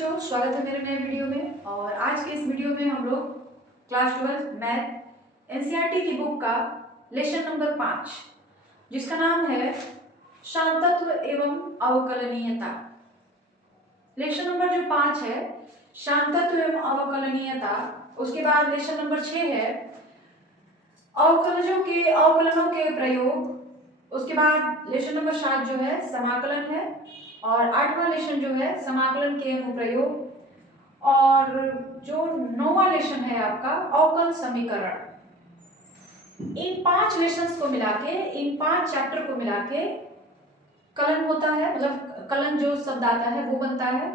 बच्चों, स्वागत है मेरे नए वीडियो में। और आज के इस वीडियो में हम लोग क्लास 12 मैथ एनसीईआरटी की बुक का लेसन नंबर 5 जिसका नाम है शांतत्व एवं अवकलनीयता। लेसन नंबर जो 5 है शांतत्व एवं अवकलनीयता, उसके बाद लेसन नंबर 6 है अवकलनों के प्रयोग, उसके बाद लेसन नंबर 7 जो है समाकलन है और 8वां लेसन जो है समाकलन के अनुप्रयोग, और जो 9वां लेसन है आपका अवकल समीकरण। इन 5 लेसन्स को मिला के, इन 5 चैप्टर को मिला के कलन होता है, मतलब कलन जो शब्द आता है वो बनता है।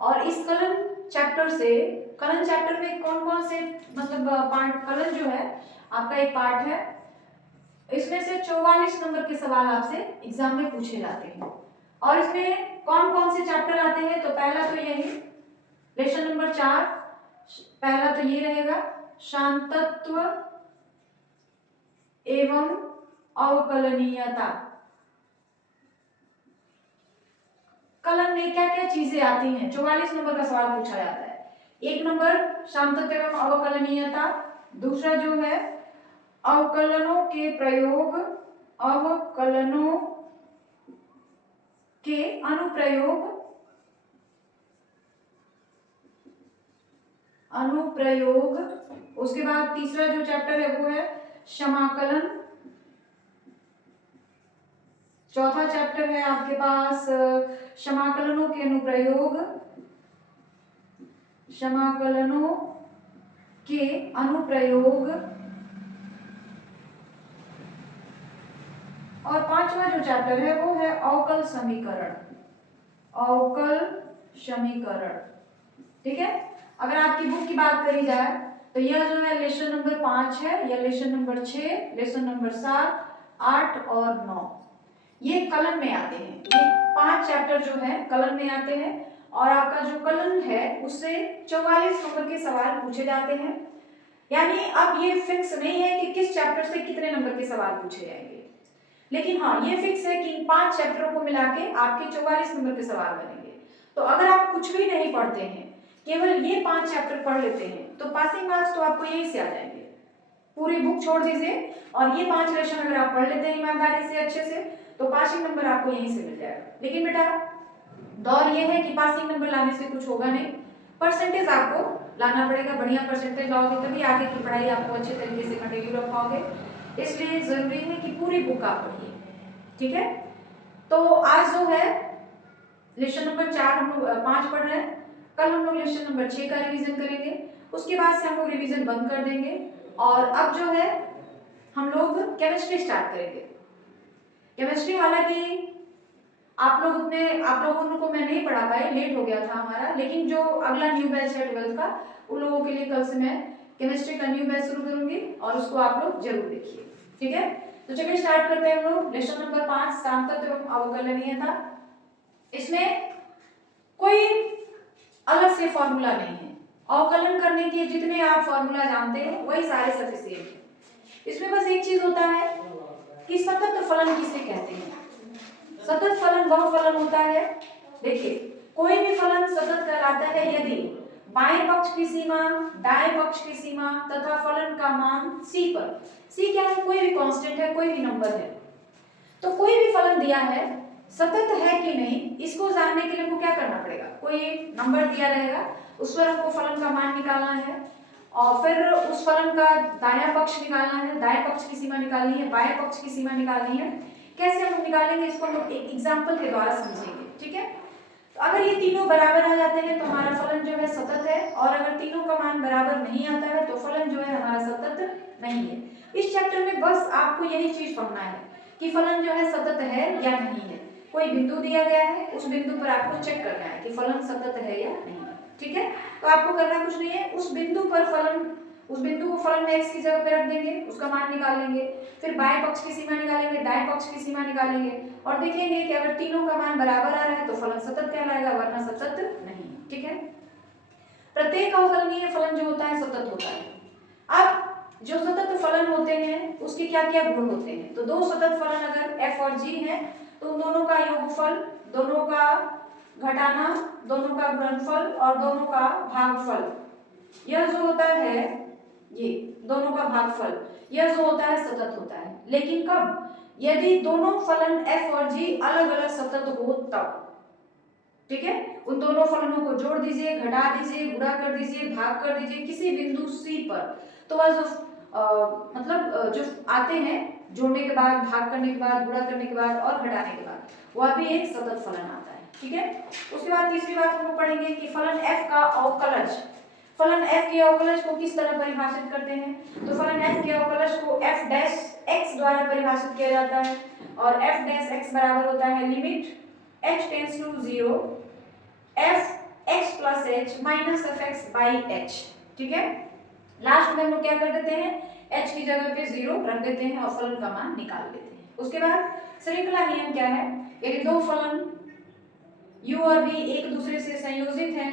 और इस कलन चैप्टर में कौन कौन से मतलब पार्ट, कलन जो है आपका एक पार्ट है, इसमें से 44 नंबर के सवाल आपसे एग्जाम में पूछे जाते हैं। और इसमें कौन कौन से चैप्टर आते हैं, तो पहला तो यही लेसन नंबर 4, पहला तो ये रहेगा शांतत्व एवं अवकलनीयता। कलन में क्या क्या चीजें आती हैं, 44 नंबर का सवाल पूछा जाता है। एक नंबर शांतत्व एवं अवकलनीयता, दूसरा जो है अवकलनों के प्रयोग, अवकलनों के अनुप्रयोग, उसके बाद तीसरा जो चैप्टर है वो है समाकलन, चौथा चैप्टर है आपके पास समाकलनों के अनुप्रयोग, समाकलनों के अनुप्रयोग, और 5वां जो चैप्टर है वो है अवकल समीकरण, अवकल समीकरण। ठीक है, अगर आपकी बुक की बात करी जाए तो यह जो है लेसन नंबर 5 है, यह लेसन नंबर 6, लेसन नंबर 7, 8 और 9 ये कलन में आते हैं। ये 5 चैप्टर जो है कलन में आते हैं और आपका जो कलन है उससे 44 नंबर के सवाल पूछे जाते हैं। यानी अब ये फिक्स नहीं है कि किस चैप्टर से कितने नंबर के सवाल पूछे जाएंगे, लेकिन हाँ ये फिक्स है कि इन 5 चैप्टरों को मिला के आपके 44 नंबर के सवाल बनेंगे। तो अगर आप कुछ भी नहीं पढ़ते हैं, केवल ये 5 चैप्टर पढ़ लेते हैं, तो पासिंग मार्क्स तो आपको यहीं से आ जाएंगे। पूरी बुक छोड़ दीजिए और ये 5 लेसन अगर आप पढ़ लेते हैं ईमानदारी से अच्छे से, तो पासिंग नंबर आपको यहीं से मिल जाएगा। लेकिन बेटा दौर ये है कि पासिंग नंबर लाने से कुछ होगा नहीं, परसेंटेज आपको लाना पड़ेगा। बढ़िया परसेंटेज लाओगे तभी आगे की पढ़ाई आपको अच्छे तरीके से कंटिन्यू रख पाओगे। इसलिए जरूरी है कि पूरी बुक आप पढ़िए। ठीक है, तो आज जो है लेसन नंबर 4 हम लोग 5 पढ़ रहे हैं, कल हम लोग लेसन नंबर 6 का रिवीजन करेंगे, उसके बाद से हम लोग रिवीजन बंद कर देंगे और अब जो है हम लोग केमिस्ट्री स्टार्ट करेंगे। केमिस्ट्री हालांकि आप लोगों को मैं नहीं पढ़ा पाई, लेट हो गया था हमारा, लेकिन जो अगला न्यू बैच है 12th का, उन लोगों के लिए कल से मैं केमिस्ट्री का न्यू बैच शुरू करूंगी और उसको आप लोग जरूर देखिए। ठीक है, तो चलिए स्टार्ट करते हैं हम लोग लेसन नंबर 5 शांतत्व एवं अवकलनीयता। इसमें कोई अलग से फॉर्मूला नहीं है, अवकलन करने के जितने आप फॉर्मूला जानते हैं वही सारे सफिशिएंट है। इसमें बस एक चीज होता है कि सतत फलन किसे कहते हैं। सतत फलन वह फलन होता है, देखिए कोई भी फलन सतत कहलाता है यदि बाएं पक्ष की सीमा, दाएं पक्ष की सीमा तथा फलन का मान c पर, c क्या है, कोई भी कांस्टेंट है, कोई भी नंबर है, तो कोई भी फलन दिया है सतत है कि नहीं, इसको जानने के लिए हमको क्या करना पड़ेगा, कोई एक नंबर दिया रहेगा, उस पर हमको फलन का मान निकालना है और फिर उस फलन का दायां पक्ष निकालना है, दाएं पक्ष की सीमा निकालनी है, बाएं पक्ष की सीमा निकालनी है। कैसे हम निकालेंगे इसको हम एक एग्जांपल के द्वारा समझेंगे। ठीक है, तो अगर ये तीनों बराबर आ जाते हैं तो हमारा फलन जो है सतत है, और अगर तीनों का मान बराबर नहीं आता है तो फलन जो है हमारा सतत नहीं है। इस चैप्टर में बस आपको यही चीज पढ़ना है कि फलन जो है सतत है या नहीं है। कोई बिंदु दिया गया है, उस बिंदु पर आपको चेक करना है कि फलन सतत है या नहीं। ठीक है, तो आपको करना कुछ नहीं है, उस बिंदु को फलन में x की जगह पे रख देंगे, उसका मान निकाल लेंगे, फिर बाएं पक्ष की सीमा निकालेंगे, दाएं पक्ष की सीमा निकालेंगे और देखेंगे कि अगर तीनों का मान बराबर आ रहा है तो फलन सतत कहलाएगा, वरना सतत नहीं। ठीक है, प्रत्येक अवकलनीय फलन जो होता है सतत होता है। अब जो सतत फलन होते हैं उसके क्या क्या गुण होते हैं, तो दो सतत फलन अगर f और g है तो उन दोनों का योगफल, दोनों का घटाना, दोनों का गुणनफल और दोनों का भागफल, यह जो होता है, ये दोनों का भागफल, यह जो होता है सतत होता है। लेकिन कब? यदि दोनों फलन f और g अलग अलग सतत हो तब। ठीक है, उन दोनों फलनों को जोड़ दीजिए, घटा दीजिए, गुणा कर दीजिए, भाग कर दीजिए किसी बिंदु c पर, तो वह जो जो आते हैं जोड़ने के बाद, भाग करने के बाद, गुणा करने के बाद और घटाने के बाद, वह भी एक सतत फलन आता है। ठीक है, उसके बाद तीसरी बात हम लोग पढ़ेंगे कि फलन f का अवकलज, फलन f के अवकलज को किस तरह परिभाषित करते हैं। तो फलन f के अवकलज को f डैश x द्वारा परिभाषित किया जाता है और f डैश x बराबर होता है limit h tends to 0 f x plus h minus F X by H. ठीक है, लास्ट में हम लोग क्या कर देते हैं, h की जगह पे 0 रख देते हैं और फलन का मान निकाल देते हैं। उसके बाद श्रृंखला नियम क्या है, यदि दो फलन u और v एक दूसरे से संयोजित हैं,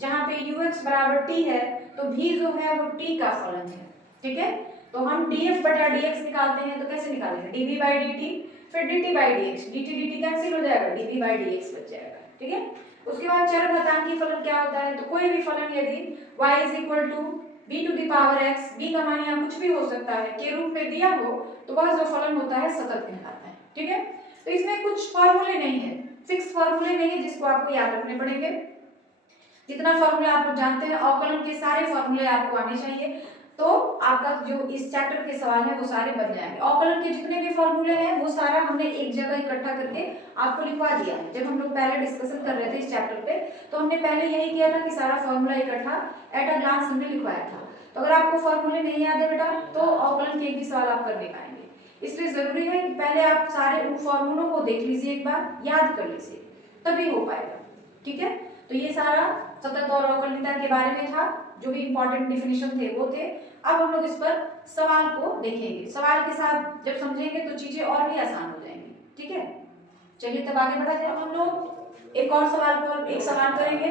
जहां पे ux बराबर t है, तो v जो है वो t का फलन है। ठीक है, तो हम df बटा dx निकालते हैं, तो कैसे निकालेंगे, dv बाई dt, फिर dt by dx, dt dt cancel हो जाएगा, dv बाई dx बच जाएगा। ठीक है, उसके बाद चरघातांकी फलन क्या होता है, तो कोई भी फलन यदि y is equal to b to the power x, b का मान यहाँ कुछ भी हो सकता है, के रूप में दिया हो, तो वह जो फलन होता है सतत कहलाता है। ठीक है, तो इसमें कुछ फॉर्मूले नहीं है, फिक्स फॉर्मूले नहीं है जिसको आपको याद रखने पड़ेंगे। जितना फॉर्मूला आप लोग जानते हैं, अवकलन के सारे फॉर्मूले आपको आने चाहिए, तो आपका जो इस चैप्टर के सवाल है वो सारे बन जाएंगे। अवकलन के जितने भी फॉर्मूले हैं वो सारा हमने एक जगह इकट्ठा करके आपको लिखवा दिया है। जब हम लोग पहले डिस्कशन कर रहे थे इस चैप्टर पे, तो हमने पहले यही किया था कि सारा फॉर्मूला इकट्ठा एट अ ग्लांस हमने लिखवाया था। तो अगर आपको फॉर्मूले नहीं याद है बेटा, तो अवकलन के एक भी सवाल आप कर नहीं पाएंगे। इसलिए जरूरी है कि पहले आप सारे उन फॉर्मूलों को देख लीजिए, एक बार याद कर लीजिए, तभी हो पाएगा। ठीक है, तो ये सारा सतत और अवकलनीयता के बारे में था, जो भी इंपॉर्टेंट डिफिनेशन थे वो थे। अब हम लोग इस पर सवाल को देखेंगे, सवाल के साथ जब समझेंगे तो चीजें और भी आसान हो जाएंगी। ठीक है, चलिए तब आगे बढ़ा जाए। हम लोग एक और सवाल को एक सवाल करेंगे,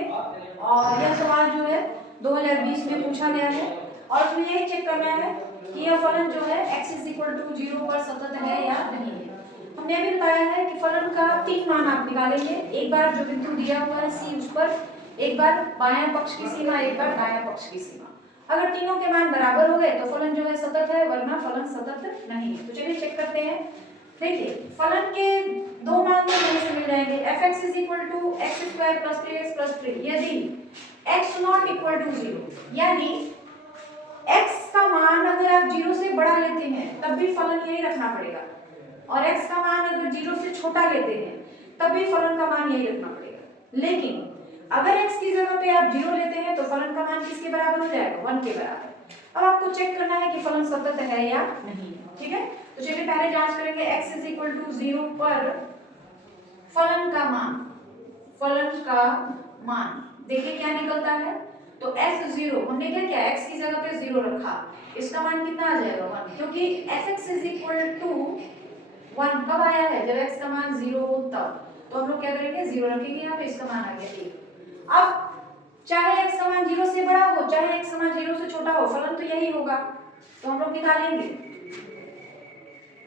और यह सवाल जो है 2020 में पूछा गया है, और उसमें यही चेक करना है कि यह फलन जो है x इज इक्वल टू 0 पर सतत है या नहीं है। हमने अभी बताया है कि फलन का 3 मान आप निकालेंगे, एक बार जो बिंदु दिया हुआ है c उस पर, एक बार बायां पक्ष की सीमा, एक बार दायां पक्ष की सीमा। अगर तीनों के मान बराबर हो गए तो फलन जो है सतत है, वरना फलन सतत नहीं है। तो चलिए चेक करते हैं। देखिए, फलन के दो मान तो यहीं से मिल जाएंगे, fx is equal to x square plus 3x plus 3, यदि x नॉट इक्वल टू 0, यानी x का मान अगर आप 0 से बड़ा लेते हैं तब भी फलन यही रखना पड़ेगा, और x का मान अगर 0 से छोटा लेते हैं तब भी फलन का मान यही रखना पड़ेगा। लेकिन अगर x की जगह पे आप 0 लेते हैं तो फलन का मान किसके बराबर हो जाएगा, 1 के बराबर। अब आपको चेक करना है कि फलन सतत है या नहीं है। ठीक है, तो चलिए पहले जांच करेंगे x इज इक्वल टू 0 पर फलन का मान, फलन का मान देखिए क्या निकलता है। तो f0 हमने क्या किया, x की जगह पे 0 रखा, इसका मान कितना आ जाएगा 1, क्योंकि fx इज इक्वल टू 1 कब आया है, जब x का मान 0 हो तब। तो हम लोग क्या करेंगे, 0 रखेंगे यहाँ पे, इसका मान आ गया 1। अब चाहे x का मान 0 से बड़ा हो, चाहे x का मान 0 से छोटा हो, फलन तो यही होगा, तो हम लोग निकालेंगे।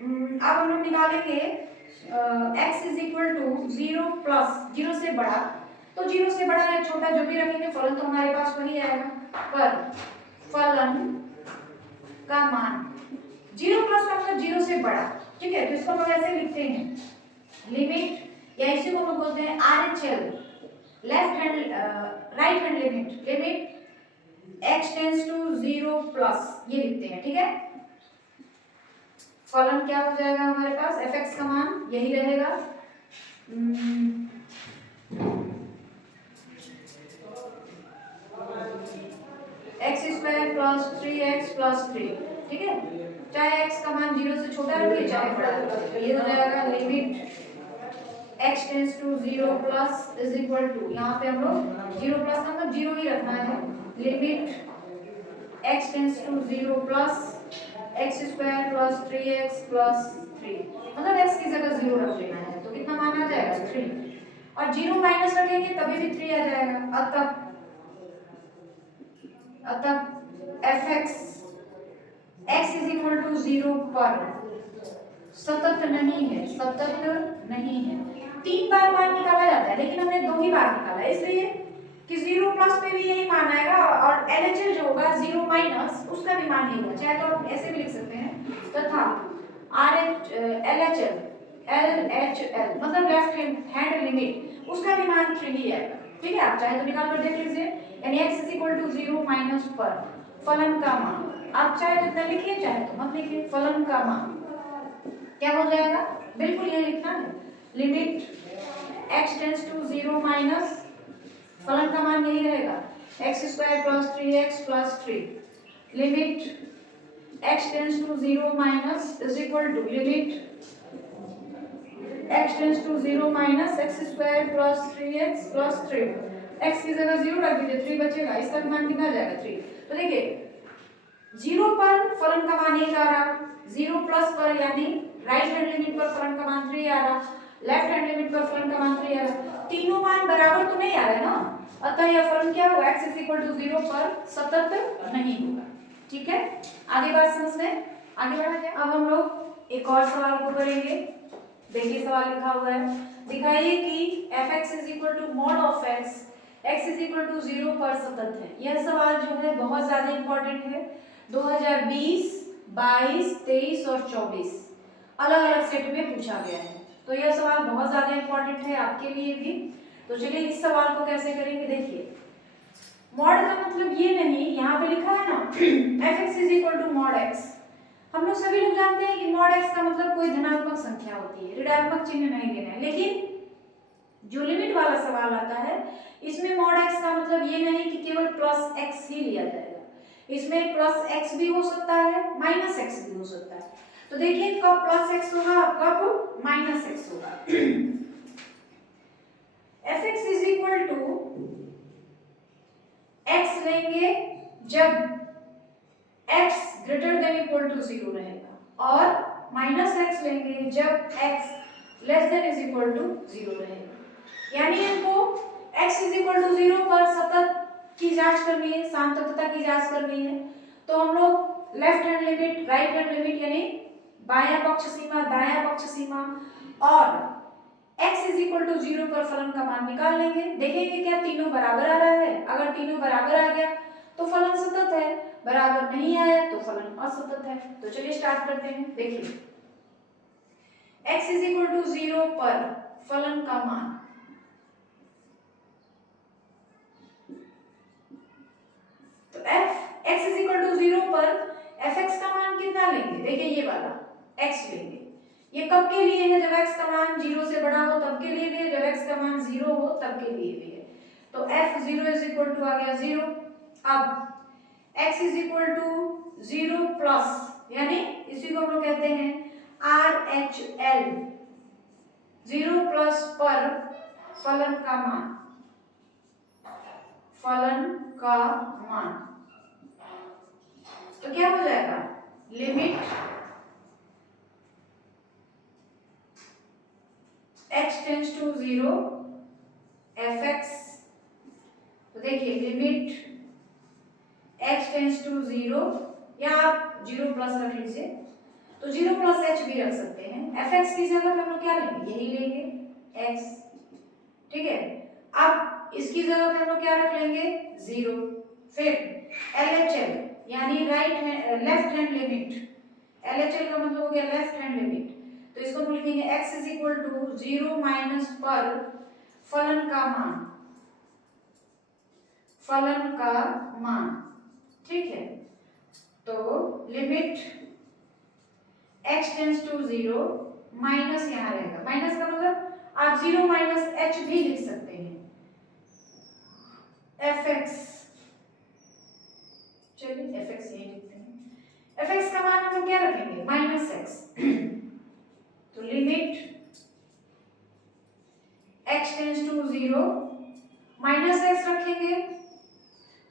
अब हम लोग निकालेंगे x is equal to 0 plus 0 से बड़ा, तो 0 से बड़ा या छोटा जो भी रखेंगे फलन तो हमारे पास वही आएगा, पर फलन का मान 0 प्लस का मतलब 0 से बड़ा। ठीक है, तो इसको हम ऐसे लिखते हैं, लिमिट, या इसी को हम बोलते हैं RHL, left hand right hand limit, limit x tends to 0 plus, ये लिखते हैं। ठीक है, फलन क्या हो जाएगा हमारे पास, fx का मान यही रहेगा, x square plus 3x plus 3। ठीक है, चाहे x का मान 0 से छोटा रखिए चाहे बड़ा रखिए, तो ये हो जाएगा limit x tends to 0 plus is equal to, यहाँ पे हम लोग 0 प्लस का मतलब 0 ही रखना है, limit x tends to 0 plus x square plus 3x plus 3, मतलब x की जगह 0 रख लेना है, तो कितना मान आ जाएगा 3, और 0 माइनस रखेंगे तभी भी 3 आ जाएगा। अतः fx x is equal to 0 पर सतत नहीं है, सतत नहीं है। 3 बार मान निकाला जाता है, लेकिन हमने 2 ही बार निकाला, इसलिए कि 0 प्लस पे भी यही मान आएगा और LHL जो होगा 0 माइनस उसका भी मान यही होगा। चाहे तो आप ऐसे भी लिख सकते हैं तथा LHL मतलब लेफ्ट हैंड लिमिट उसका भी मान 3 ही आएगा। ठीक है, आप चाहे तो निकाल कर देख लीजिए, यानी x = 0 माइनस पर फलन का मान, आप चाहे जितना लिखिए चाहे तो मत लिखिए, फलन का मान क्या हो जाएगा, बिल्कुल ये लिखना है, limit x tends to 0 minus फलन का मान यही रहेगा x² + 3x + 3, limit x tends to 0 minus is equal to limit x tends to 0 minus x² + 3x + 3, x की जगह 0 रख दीजिए, 3 बचेगा, इसका मान कितना आ जाएगा 3। तो देखिए 0 पर फलन का मान 1 आ रहा, 0 प्लस पर यानी राइट हैंड लिमिट पर फलन का मान 3 आ रहा, लेफ्ट हैंड लिमिट पर फलन का मान 3 आ रहा, तीनों मान बराबर तो नहीं आ रहे ना, अतः यह फलन क्या होगा, x = 0 पर सतत नहीं होगा। ठीक है, आगे बात समझ में आगे बढ़ा जाए। अब हम लोग एक और सवाल को करेंगे। देखिए सवाल लिखा हुआ है, दिखाइए कि fx = mod of x = 0 पर सतत है। यह सवाल जो है बहुत ज्यादा इंपॉर्टेंट है, 2020, 22, 23 और 24 अलग अलग सेट में पूछा गया है, तो यह सवाल बहुत ज्यादा इंपॉर्टेंट है आपके लिए भी। तो चलिए इस सवाल को कैसे करेंगे, देखिए मॉड का मतलब ये नहीं, यहाँ पे लिखा है ना fx = mod x, हम लोग सभी लोग जानते हैं कि mod x का मतलब कोई धनात्मक संख्या होती है, ऋणात्मक चिन्ह नहीं लेना है, लेकिन जो लिमिट वाला सवाल आता है इसमें mod x का मतलब ये नहीं कि केवल प्लस x ही लिया जाएगा, इसमें प्लस x भी हो सकता है, माइनस x भी हो सकता है। तो देखिए कब प्लस x होगा, कब माइनस x होगा। fx = x लेंगे जब x > 0 रहेगा और माइनस x लेंगे जब x < 0 रहेगा, यानी हमको x = 0 पर सतत की जांच करनी है, सांततता की जांच करनी है, तो हम लोग left hand limit, right hand limit यानी बायां पक्ष सीमा, दायां पक्ष सीमा और x = 0 पर फलन का मान निकाल लेंगे। देखेंगे क्या तीनों बराबर आ रहा है, अगर तीनों बराबर आ गया तो फलन सतत है, बराबर नहीं आया तो फलन असतत है। तो चलिए स्टार्ट करते हैं। देखिए x = 0 पर फलन का मान, तो x = 0 पर fx का मान कितना लेंगे, देखिए ये वाला x लेंगे, ये कब के लिए है, जब x का मान 0 से बड़ा हो तब के लिए भी है, जब x का मान 0 हो तब के लिए भी है। तो f0 आ गया 0। अब x = 0 प्लस यानी इसी को हम लोग कहते हैं RHL, 0 प्लस पर फलन का मान, फलन का मान तो क्या हो जाएगा, limit x tends to 0 fx, तो देखिए लिमिट x टेंड्स टू 0 या आप 0 प्लस रख लीजिए, तो 0 प्लस h भी रख सकते हैं, fx की जगह पे हम लोग क्या लेंगे, यही लेंगे x। ठीक है, अब इसकी जगह पे हम लोग क्या रख लेंगे 0, फिर LHL यानी लेफ्ट हैंड लिमिट, LHL का मतलब हो गया लेफ्ट हैंड लिमिट, तो इसको हम लिखेंगे x = 0 माइनस पर फलन का मान, फलन का मान। ठीक है, तो limit x tends to 0 minus यहाँ रहेगा, माइनस का मतलब आप 0 माइनस h भी लिख सकते हैं, fx, चलिए fx यही लिखते हैं, fx का मान हम लोग क्या रखेंगे -x, तो limit x tends to 0 -x रखेंगे,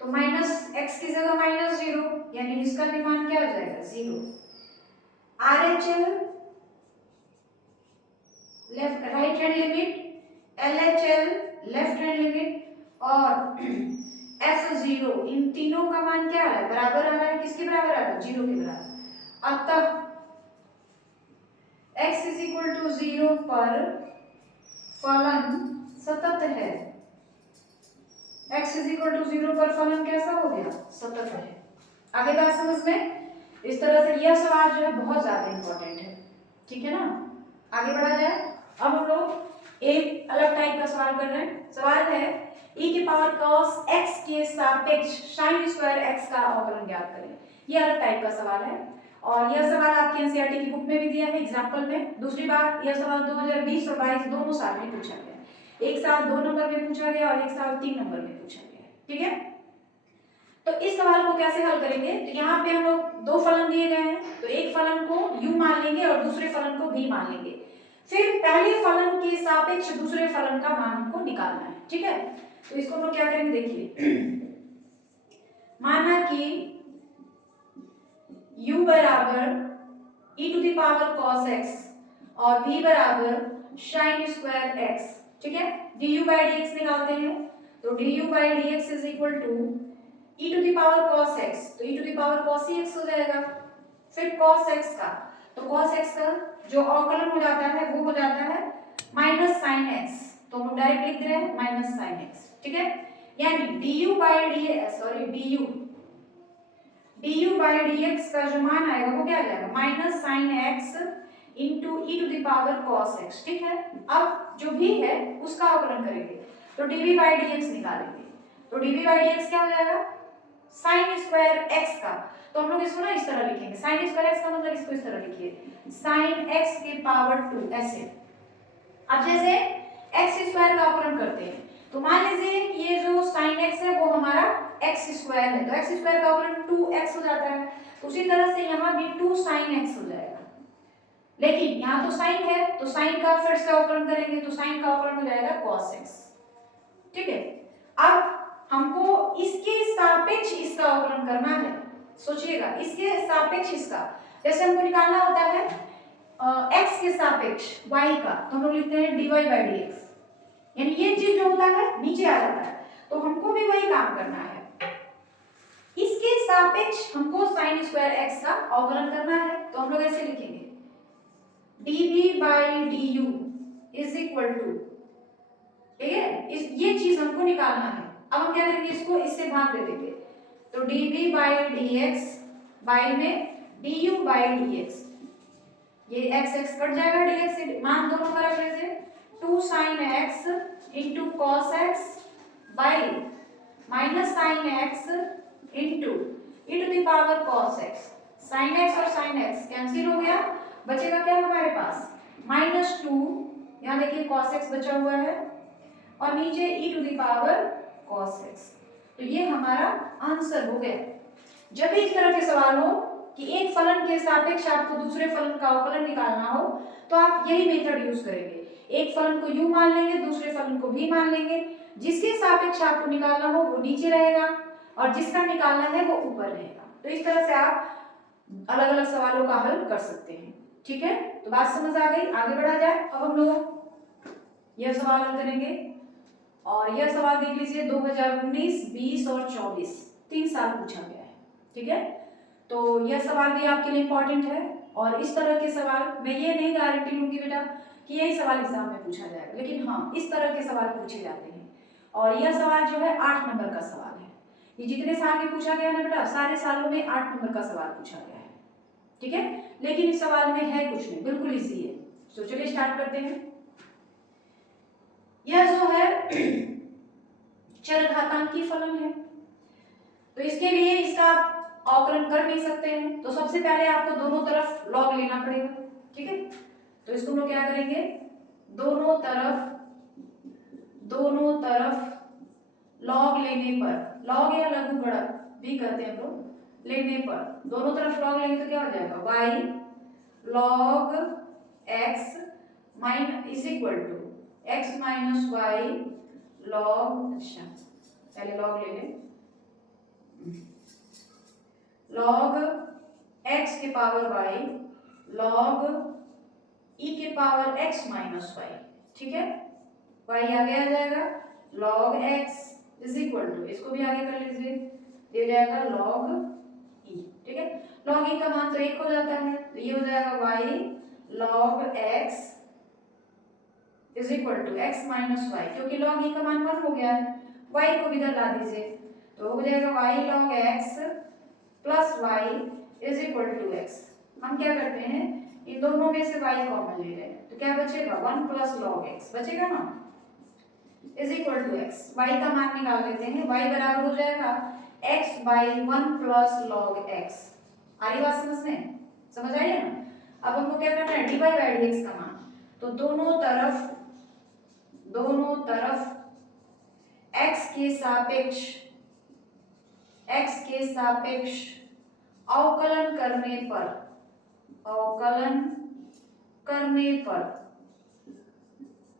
तो -x की जगह -0 यानी इसका भी मान क्या हो जाएगा 0। RHL left right hand limit, LHL left hand limit और F0 इन तीनों का मान क्या आ रहा है, बराबर आ रहा है, किसके बराबर आ रहा है 0 के बराबर। अतः x = 0 पर फलन सतत है, x इज इक्वल टू 0 पर फलन कैसा हो गया, सतत है। आगे बात समझ में? इस तरह से यह सवाल जो है बहुत ज्यादा इंपॉर्टेंट है, ठीक है ना। आगे बढ़ा जाए। अब हम लोग एक अलग टाइप का सवाल कर रहे हैं। सवाल है e की पावर cos x के सापेक्ष sin स्क्वायर x का अवकलन ज्ञात करें। यह अलग टाइप का सवाल है और यह सवाल आपके एनसीईआरटी की बुक में भी दिया है एग्जाम्पल में। दूसरी बात, यह सवाल 2020 और 22 दोनों साल में पूछा गया। एक साल 2 नंबर में पूछा गया और एक साल 3 नंबर में पूछा गया, ठीक है। तो इस सवाल को कैसे हल करेंगे, तो यहाँ पे हम लोग दो फलन दिए गए हैं, तो एक फलन को u मान लेंगे और दूसरे फलन को v मान लेंगे। फिर पहले फलन के सापेक्ष दूसरे फलन का मान हमको निकालना है, ठीक है। तो इसको हम लोग क्या करेंगे, देखिए। माना कि u बराबर e to the power cos x और v बराबर sin स्क्वायर x, ठीक है। du by dx निकालते हैं, तो du by dx is equal to e to the power cos x, तो e to the power cos x हो जाएगा। फिर cos x का, तो cos x का जो अवकलन हो जाता है वो हो जाता है माइनस sin x, तो हम डायरेक्ट लिख दे रहे हैं माइनस sin x, ठीक है। यानी du by dx, sorry du by dx का जो मान आएगा वो क्या आ जाएगा, minus sin x into e to the power cos x, ठीक है। अब जो भी है उसका अवकलन करेंगे, तो dv by dx निकालेंगे, तो dv by dx क्या हो जाएगा, sin स्क्वायर x का, तो हम लोग इसको ना इस तरह लिखेंगे, sin स्क्वायर x का मतलब इसको इस तरह लिखिए, sin x के पावर 2 ऐसे। अब जैसे x स्क्वायर का अवकलन करते हैं, तो मान लीजिए ये जो sin x है वो हमारा x स्क्वायर है, तो x स्क्वायर का अवकलन 2x हो जाता है। उसी तरह से यहाँ भी 2 sin x हो जाएगा, लेकिन यहाँ तो sin है तो sin का फिर से अवकलन करेंगे, तो sin का अवकलन हो जाएगा cos x, ठीक है। अब हमको इसके सापेक्ष इसका अवकलन करना है, सोचिएगा इसके सापेक्ष इसका, जैसे हमको निकालना होता है x के सापेक्ष y का, तो हम लोग लिखते हैं dy by dx, यानी ये चीज जो होता है नीचे आ जाता है, तो हमको भी वही काम करना है। इसके सापेक्ष हमको sin स्क्वायर x का अवकलन करना है, तो हम लोग ऐसे लिखेंगे dv by du is equal to, ठीक है, ये चीज हमको निकालना है। अब हम क्या करेंगे, इसको इससे भाग दे देंगे, तो dv by dx बाई में du by dx, ये x x कट जाएगा dx से, मान दोनों का रख लेते हैं 2 sin x into cos x by minus sin x into e to the power cos x। sin x और sin x कैंसिल हो गया, बचेगा क्या हमारे पास, -2, यहाँ देखिए cos x बचा हुआ है और नीचे e to the power cos x, तो ये हमारा आंसर हो गया। जब भी इस तरह के सवाल हो कि एक फलन के सापेक्ष आपको दूसरे फलन का अवकलन निकालना हो, तो आप यही मेथड यूज करेंगे, एक फलन को u मान लेंगे, दूसरे फलन को v मान लेंगे, जिसके सापेक्ष आपको निकालना हो वो नीचे रहेगा और जिसका निकालना है वो ऊपर रहेगा। तो इस तरह से आप अलग अलग सवालों का हल कर सकते हैं, ठीक है। तो बात समझ आ गई, आगे बढ़ा जाए। अब हम लोग यह सवाल हल करेंगे और यह सवाल देख लीजिए 2019, 20 और 24 3 साल पूछा गया है, ठीक है। तो यह सवाल भी आपके लिए इंपॉर्टेंट है और इस तरह के सवाल मैं ये नहीं गारंटी लूंगी बेटा कि यही सवाल एग्जाम में पूछा जाएगा, लेकिन हाँ इस तरह के सवाल पूछे जाते हैं। और यह सवाल जो है 8 नंबर का सवाल है, ये जितने साल में पूछा गया ना बेटा, सारे सालों में 8 नंबर का सवाल पूछा गया है, ठीक है। लेकिन इस सवाल में है कुछ नहीं, बिल्कुल इजी है। तो चलिए स्टार्ट करते हैं। यह जो है चरघातांकी फलन है, तो इसके लिए इसका अवकलन कर नहीं सकते हैं, तो सबसे पहले आपको दोनों तरफ लॉग लेना पड़ेगा, ठीक है। तो इसको हम लोग क्या करेंगे, दोनों तरफ लॉग लेने पर, लॉग या लघु गुणक भी कहते हैं हम लोग, लेने पर दोनों तरफ लॉग लेंगे तो क्या हो जाएगा, y log x minus is equal to x minus Y log, अच्छा पहले लॉग ले लें, log x के पावर y log e के पावर x माइनस वाई, ठीक है। y आगे आ जाएगा log x is equal to, इसको भी आगे कर लीजिए, ये जाएगा log e, ठीक है। log e का मान तो 1 हो जाता है, तो ये हो जाएगा y log x is equal to X minus Y, क्योंकि लॉग ई का मान 1 हो गया है, वाई को भी इधर ला दीजिए तो हो जाएगा Y log X plus Y is equal to X. हम क्या करते हैं, इन दोनों में से वाई कॉमन ले रहे हैं तो क्या बचेगा 1 प्लस लॉग एक्स बचेगा ना, is equal to x. Y का मान निकाल लेते हैं, वाई बराबर हो जाएगा x by 1 plus log x. आ रही बात समझ में, समझ आई है ना। अब हमको क्या करना है, D Y by D X का मान, तो दोनों तरफ x के सापेक्ष अवकलन करने पर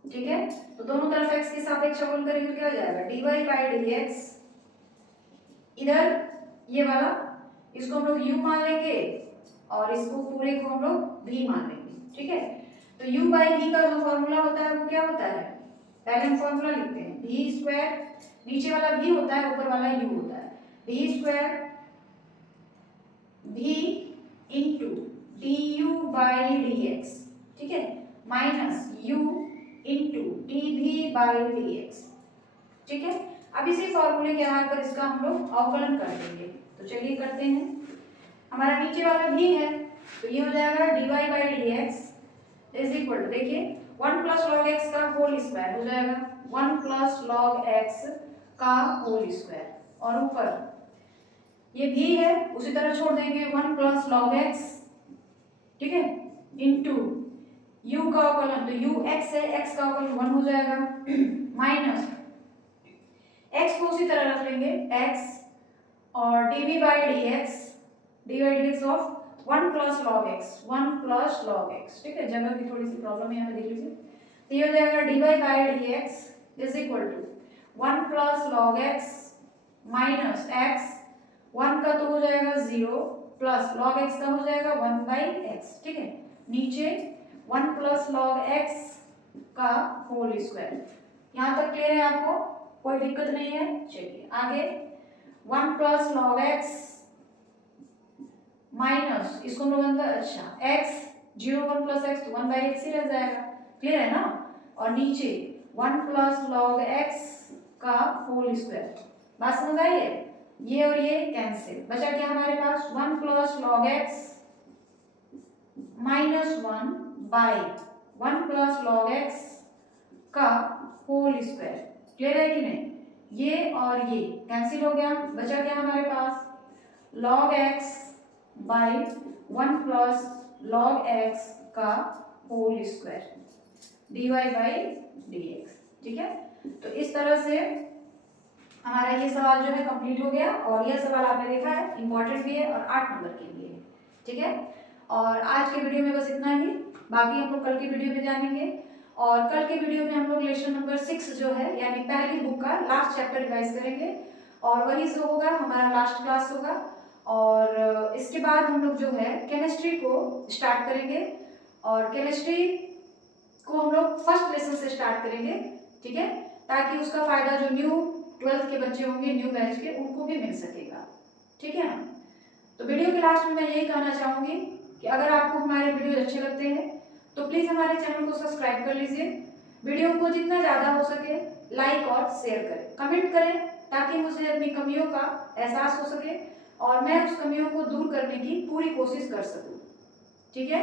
ठीक है, तो दोनों तरफ x के सापेक्ष अवकलन करेंगे तो क्या हो जाएगा dy बाई dx, इधर ये वाला इसको हम लोग u मान लेंगे और इसको पूरे को हम लोग v मान लेंगे, ठीक है। तो u बाई v का जो फॉर्मूला होता है वो क्या होता है, पहले हम फॉर्मूला लिखते हैं v स्क्वायर, नीचे वाला v होता है ऊपर वाला u होता है, v square v into du by dx, ठीक है, minus u into dv by dx, ठीक है। अब इसी फॉर्मूले के आधार पर इसका हम लोग अवकलन कर देंगे, तो चलिए करते हैं। हमारा नीचे वाला v है तो ये हो जाएगा dy by dx is equal to, देखिए 1 प्लस लॉग x का होल स्क्वायर हो जाएगा 1 प्लस लॉग x का होल स्क्वायर, और ऊपर ये v है उसी तरह छोड़ देंगे 1 प्लस लॉग x, ठीक है, इंटू u का अवकलन, तो u x है, x का अवकलन 1 हो जाएगा माइनस x को उसी तरह रख लेंगे x और dv by dx of 1 plus log x, ठीक है, जगह की थोड़ी सी प्रॉब्लम है यहाँ पे देख लीजिए। तो ये हो जाएगा dy by dx is equal to 1 plus log x minus x, 1 का तो हो जाएगा 0 प्लस लॉग x का हो जाएगा 1 बाई x, ठीक है, नीचे 1 प्लस लॉग x का होल स्क्वायर। यहाँ तक क्लियर है आपको, कोई दिक्कत नहीं है। चलिए आगे 1 प्लस लॉग x माइनस इसको हम लोग अंदर, अच्छा x 0 1 प्लस x तो 1 बाई एक्स ही रह जाएगा, क्लियर है ना, और नीचे 1 प्लस लॉग x का होल स्क्वायर। बात समझ आई है, ये और ये कैंसिल, बचा क्या हमारे पास 1 plus log x minus 1 by 1 plus log x का होल स्क्वायर, क्लियर है कि नहीं, ये और ये कैंसिल हो गया, बचा क्या हमारे पास log x by 1 plus log x का whole square dy by dx, ठीक है। तो इस तरह से हमारा ये सवाल जो है कंप्लीट हो गया, और यह सवाल आपने देखा है इंपॉर्टेंट भी है और 8 नंबर के लिए है, ठीक है। और आज के वीडियो में बस इतना ही, बाकी हम लोग कल के वीडियो में जानेंगे, और कल के वीडियो में हम लोग लेसन नंबर 6 जो है यानी पहली बुक का लास्ट चैप्टर रिवाइज करेंगे, और वही जो होगा हमारा लास्ट क्लास होगा। और इसके बाद हम लोग जो है केमिस्ट्री को स्टार्ट करेंगे, और केमिस्ट्री को हम लोग फर्स्ट लेसन से स्टार्ट करेंगे, ठीक है, ताकि उसका फायदा जो न्यू 12th के बच्चे होंगे न्यू बैच के उनको भी मिल सकेगा, ठीक है ना। तो वीडियो के लास्ट में मैं यही कहना चाहूँगी कि अगर आपको हमारे वीडियो अच्छे लगते हैं तो प्लीज़ हमारे चैनल को सब्सक्राइब कर लीजिए, वीडियो को जितना ज़्यादा हो सके लाइक और शेयर करें, कमेंट करें, ताकि मुझे अपनी कमियों का एहसास हो सके और मैं उस कमियों को दूर करने की पूरी कोशिश कर सकूं, ठीक है।